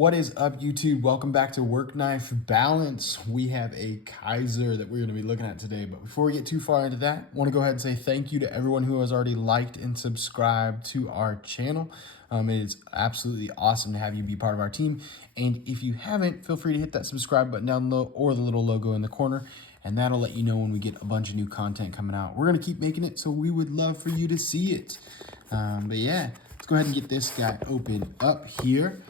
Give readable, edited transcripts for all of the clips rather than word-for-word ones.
What is up, YouTube? Welcome back to Work Knife Balance. We have a Kizer that we're going to be looking at today. But before we get too far into that, I want to go ahead and say thank you to everyone who has already liked and subscribed to our channel. It is absolutely awesome to have you be part of our team. And if you haven't, feel free to hit that subscribe button down below or the little logo in the corner. And that'll let you know when we get a bunch of new content coming out. We're going to keep making it, so we would love for you to see it. But yeah, let's go ahead and get this guy open up here.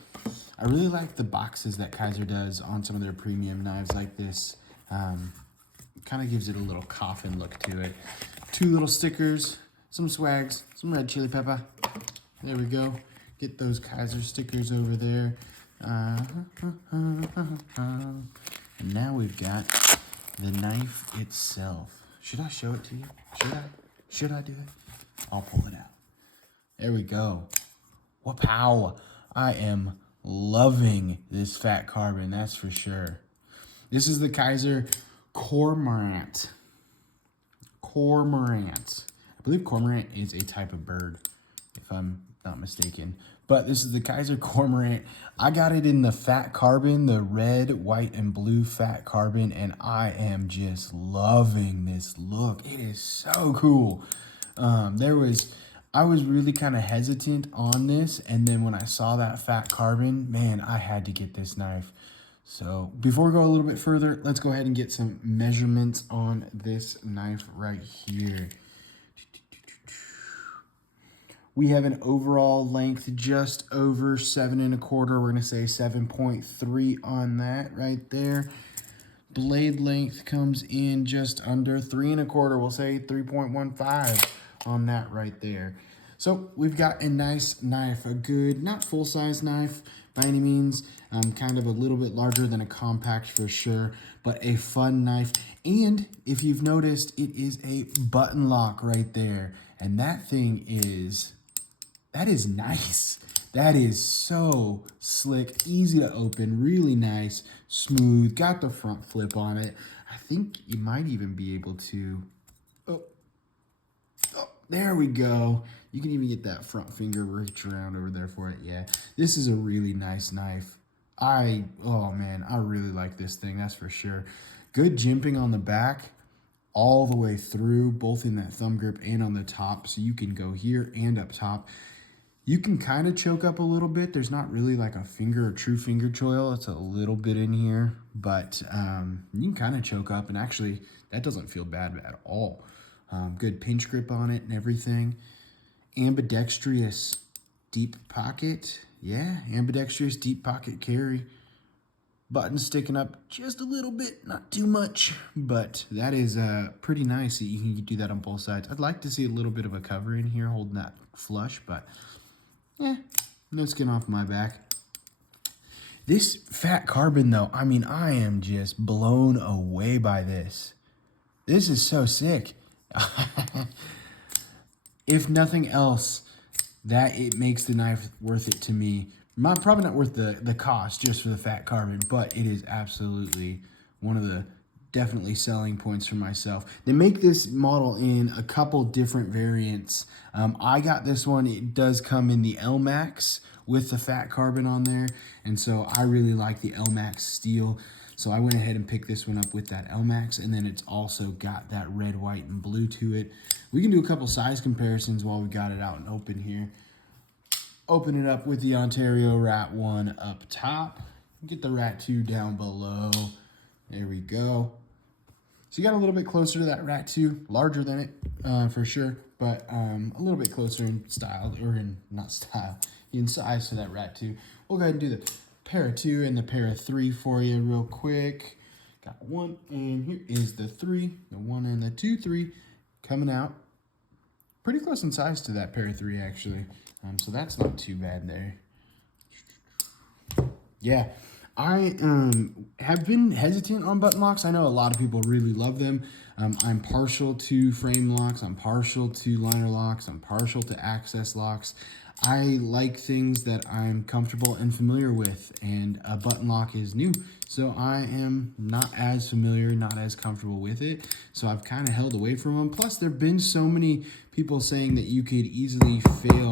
I really like the boxes that Kizer does on some of their premium knives like this. Kind of gives it a little coffin look to it. Two little stickers, some swags, some red chili pepper. There we go. Get those Kizer stickers over there. And now we've got the knife itself. Should I show it to you? Should I do it? I'll pull it out. There we go. Wow. I am loving this fat carbon, that's for sure. This is the Kizer Cormorant. I believe cormorant is a type of bird, if I'm not mistaken. But this is the Kizer Cormorant. I got it in the fat carbon, the red, white, and blue fat carbon, and I am just loving this look. It is so cool. I was really kind of hesitant on this, and then when I saw that fat carbon, man, I had to get this knife. So before we go a little bit further, let's go ahead and get some measurements on this knife right here. We have an overall length just over 7 1/4. We're going to say 7.3 on that right there. Blade length comes in just under 3 1/4. We'll say 3.15 on that right there. So we've got a nice knife, a good, not full-size knife by any means, kind of a little bit larger than a compact for sure, but a fun knife. And if you've noticed, it is a button lock right there. And that is nice. That is so slick, easy to open, really nice, smooth, got the front flip on it. I think you might even be able to, there we go. You can even get that front finger reach around over there for it. Yeah, this is a really nice knife. Oh man, I really like this thing, that's for sure. Good jimping on the back all the way through, both in that thumb grip and on the top. So you can go here and up top. You can kind of choke up a little bit. There's not really like a finger or true finger choil. It's a little bit in here, but you can kind of choke up, and actually that doesn't feel bad at all. Good pinch grip on it and everything. Ambidextrous deep pocket. Yeah, ambidextrous deep pocket carry. Button sticking up just a little bit, not too much, but that is pretty nice that you can do that on both sides. I'd like to see a little bit of a cover in here holding that flush, but no skin off my back. This fat carbon though, I mean, I am just blown away by this. This is so sick. If nothing else, that it makes the knife worth it to me. Probably not worth the cost just for the fat carbon, but it is absolutely one of the definitely selling points for myself. They make this model in a couple different variants. I got this one. It does come in the Elmax with the fat carbon on there, and so I really like the Elmax steel. So I went ahead and picked this one up with that Elmax, and then it's also got that red, white, and blue to it. We can do a couple size comparisons while we got it out and open here. Open it up with the Ontario Rat 1 up top. Get the Rat 2 down below. There we go. So you got a little bit closer to that Rat 2, larger than it for sure, but a little bit closer in style, or in size to that Rat 2. We'll go ahead and do the pair of 2 and the pair of 3 for you real quick. Got 1, and here is the 3, the 1 and the 2, 3 coming out. Pretty close in size to that pair of 3 actually. So that's not too bad there. Yeah, I have been hesitant on button locks. I know a lot of people really love them. I'm partial to frame locks. I'm partial to liner locks. I'm partial to access locks. I like things that I'm comfortable and familiar with, and a button lock is new. So I am not as familiar, not as comfortable with it. So I've kind of held away from them. Plus, there have been so many people saying that you could easily fail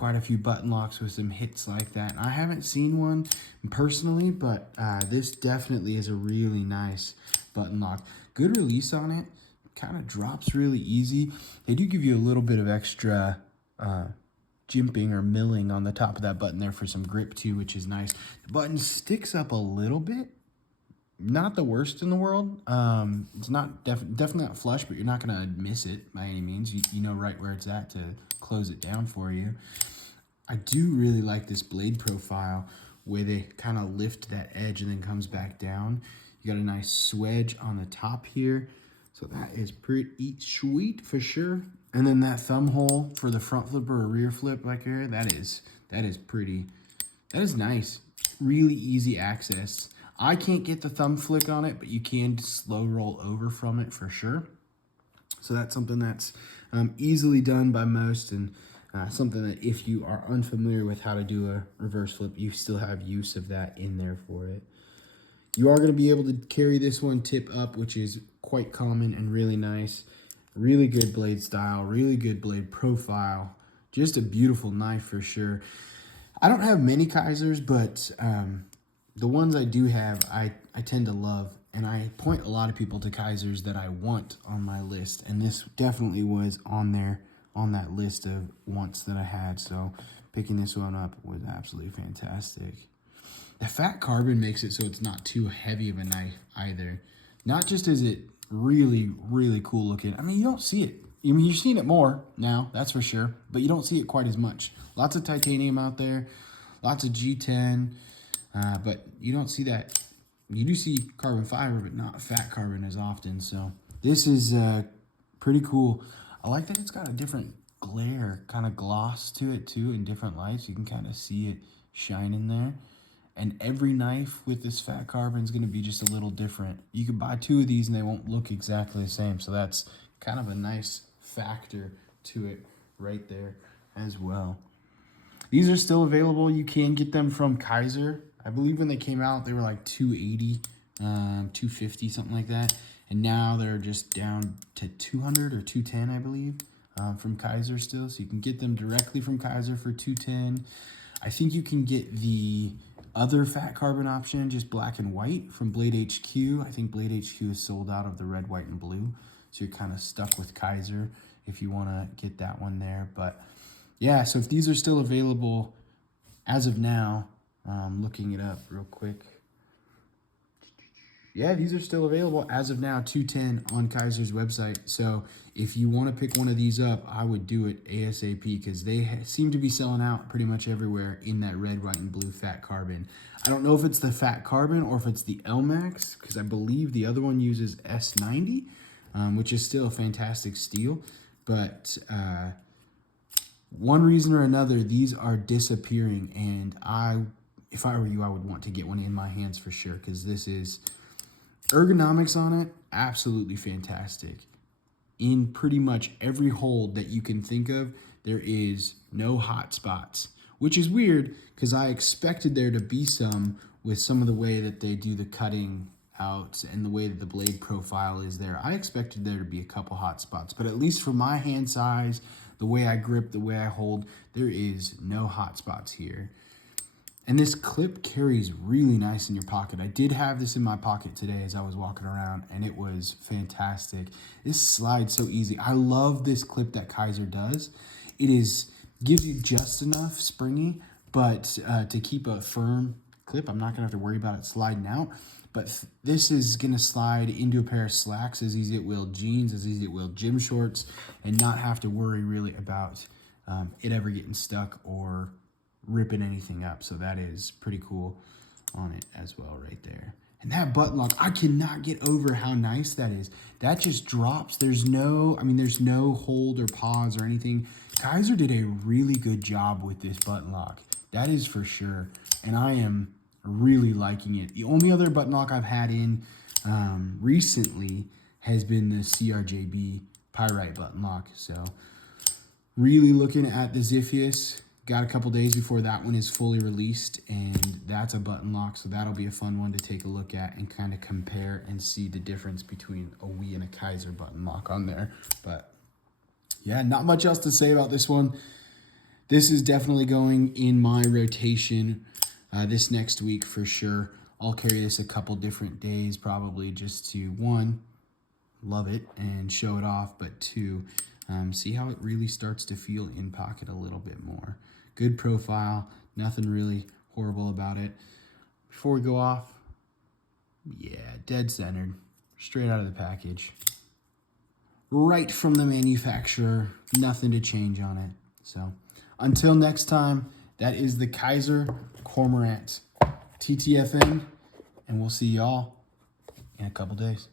quite a few button locks with some hits like that. I haven't seen one personally, but this definitely is a really nice button lock. Good release on it. Kind of drops really easy. They do give you a little bit of extra jimping or milling on the top of that button there for some grip too, which is nice. The button sticks up a little bit. Not the worst in the world. It's not definitely not flush, but you're not going to miss it by any means. You know right where it's at to close it down for you. I do really like this blade profile where they kind of lift that edge and then comes back down. You got a nice swedge on the top here. So that is pretty sweet for sure. And then that thumb hole for the front flip or rear flip like here, that is nice. Really easy access. I can't get the thumb flick on it, but you can slow roll over from it for sure. So that's something that's easily done by most, and something that if you are unfamiliar with how to do a reverse flip, you still have use of that in there for it. You are going to be able to carry this one tip up, which is quite common and really nice. Really good blade style, really good blade profile. Just a beautiful knife for sure. I don't have many Kizers, but the ones I do have, I tend to love, and I point a lot of people to Kizers that I want on my list, and this definitely was on there, on that list of wants that I had, so picking this one up was absolutely fantastic. The fat carbon makes it so it's not too heavy of a knife either. Not just is it really, really cool looking, I mean, you don't see it. I mean, you're seeing it more now, that's for sure, but you don't see it quite as much. Lots of titanium out there, lots of G10, but you don't see that. You do see carbon fiber, but not fat carbon as often. So this is pretty cool. I like that it's got a different glare, kind of gloss to it too in different lights. You can kind of see it shining there. And every knife with this fat carbon is going to be just a little different. You could buy two of these and they won't look exactly the same. So that's kind of a nice factor to it right there as well. These are still available. You can get them from Kizer. I believe when they came out, they were like $280, $250, something like that. And now they're just down to $200 or $210, I believe, from Kizer still. So you can get them directly from Kizer for $210. I think you can get the other fat carbon option, just black and white, from Blade HQ. I think Blade HQ is sold out of the red, white, and blue. So you're kind of stuck with Kizer if you want to get that one there. But yeah, so if these are still available as of now, looking it up real quick. Yeah, these are still available as of now, $210 on Kizer's website. So if you want to pick one of these up, I would do it ASAP because they seem to be selling out pretty much everywhere in that red, white, and blue fat carbon. I don't know if it's the fat carbon or if it's the Elmax, because I believe the other one uses S90, which is still a fantastic steel. But one reason or another, these are disappearing, and if I were you, I would want to get one in my hands for sure, because this is ergonomics on it, absolutely fantastic. In pretty much every hold that you can think of, there is no hot spots, which is weird because I expected there to be some with some of the way that they do the cutting out and the way that the blade profile is there. I expected there to be a couple hot spots, but at least for my hand size, the way I grip, the way I hold, there is no hot spots here. And this clip carries really nice in your pocket. I did have this in my pocket today as I was walking around, and it was fantastic. This slides so easy. I love this clip that Kizer does. It gives you just enough springy, but to keep a firm clip, I'm not gonna have to worry about it sliding out. But this is gonna slide into a pair of slacks as easy as it will jeans, as easy as it will gym shorts, and not have to worry really about it ever getting stuck or ripping anything up. So that is pretty cool on it as well right there. And that button lock, I cannot get over how nice that is. That just drops. There's no hold or pause or anything. Kizer did a really good job with this button lock. That is for sure. And I am really liking it. The only other button lock I've had in recently has been the CRJB Pyrite button lock. So really looking at the Ziphius. Got a couple days before that one is fully released, and that's a button lock, so that'll be a fun one to take a look at and kind of compare and see the difference between a Wii and a Kizer button lock on there. But yeah, not much else to say about this one. This is definitely going in my rotation this next week for sure. I'll carry this a couple different days probably just to, one, love it and show it off, but two, see how it really starts to feel in pocket a little bit more. Good profile, nothing really horrible about it. Before we go off, yeah, dead centered, straight out of the package. Right from the manufacturer, nothing to change on it. So until next time, that is the Kizer Cormorant TTFN, and we'll see y'all in a couple days.